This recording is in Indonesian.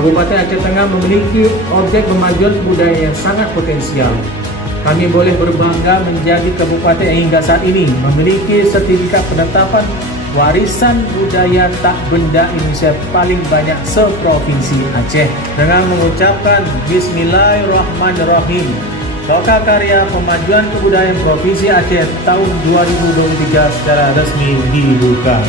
Kabupaten Aceh Tengah memiliki objek pemajuan budaya yang sangat potensial. Kami boleh berbangga menjadi kabupaten yang hingga saat ini memiliki sertifikat penetapan warisan budaya tak benda Indonesia paling banyak seprovinsi Aceh. Dengan mengucapkan Bismillahirrahmanirrahim, Lokal Karya Pemajuan Kebudayaan Provinsi Aceh tahun 2023 secara resmi dibuka.